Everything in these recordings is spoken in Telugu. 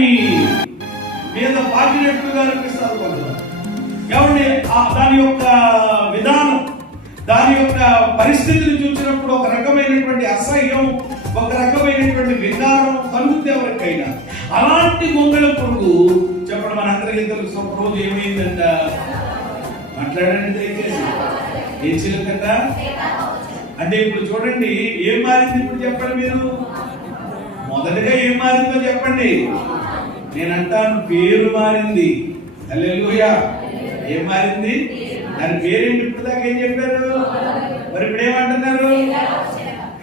కానీ మీద పాకినట్టుగా అనిపిస్తారు కొంతమంది ఏమండి ఆ దాని యొక్క విధానం దాని యొక్క పరిస్థితిని చూసినప్పుడు ఒక రకమైనటువంటి అసహ్యం ఒక రకమైనటువంటి విధానం కలుగుతుంది ఎవరికైనా. అలాంటి గొంగళ పురుగు చెప్పడం మనందరికీ తెలుసు ఒక రోజు ఏమైందంట? మాట్లాడండి దయచేసి. ఏం కదా అంటే ఇప్పుడు చూడండి ఏం మారింది ఇప్పుడు చెప్పండి మీరు? మొదటగా ఏం మారిందో చెప్పండి. నేనంటాను పేరు మారింది. హల్లెలూయా. ఏం మారింది? దాని పేరేంటి? ఇప్పుడు దాకా ఏం చెప్పారు? మరి ఇప్పుడు ఏమంటున్నారు?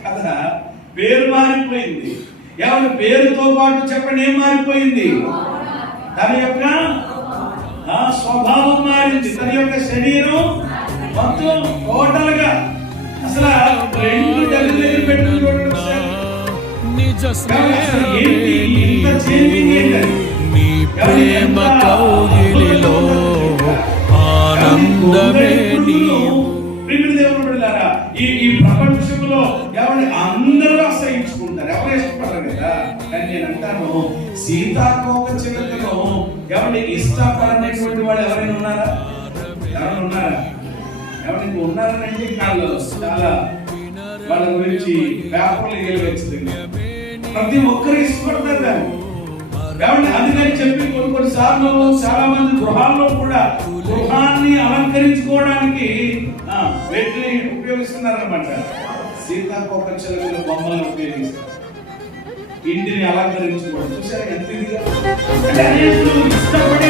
కదా పేరు మారిపోయింది. ఏమన్నా పేరుతో పాటు చెప్పండి ఏం మారిపోయింది? దాని యొక్క స్వభావం మారింది. తన యొక్క శరీరం మొత్తం టోటల్గా అసలు రెండు దగ్గర దగ్గర పెట్టుకుని మీ ప్రేమ కౌగిలిలో ఆనందమే ఈ ఈ ప్రపంచంలో ఎవరిని అందరూ అసహించుకుంటారు ఎవరు ఇష్టపడరు కదా? కానీ నేను అంటాను సీతాకోక చిలుకను ఎవరిని ఇష్టపడనటువంటి వాళ్ళు ఎవరైనా ఉన్నారా? ఎవరైనా ఉన్నారా? ఎవరైనా ఉన్నారంటే వాళ్ళు చాలా వాళ్ళ గురించి పేపర్లు గెలవచ్చు ప్రతి ఒక్కరు ఇష్టపడతారు దాన్ని కాబట్టి అందుకని చెప్పి కొన్ని కొన్ని సార్లు చాలా మంది గృహాల్లో కూడా గృహాన్ని అలంకరించుకోవడానికి ఆ, వీటిని ఉపయోగిస్తున్నారు అనమాట సీతాకోక చిలుకల బొమ్మలను ఉపయోగిస్తారు. ఇంటిని అలంకరించుకోవడం. చూసారా ఎంత ఇదిగా? అంటే అనేకులు ఇష్టపడే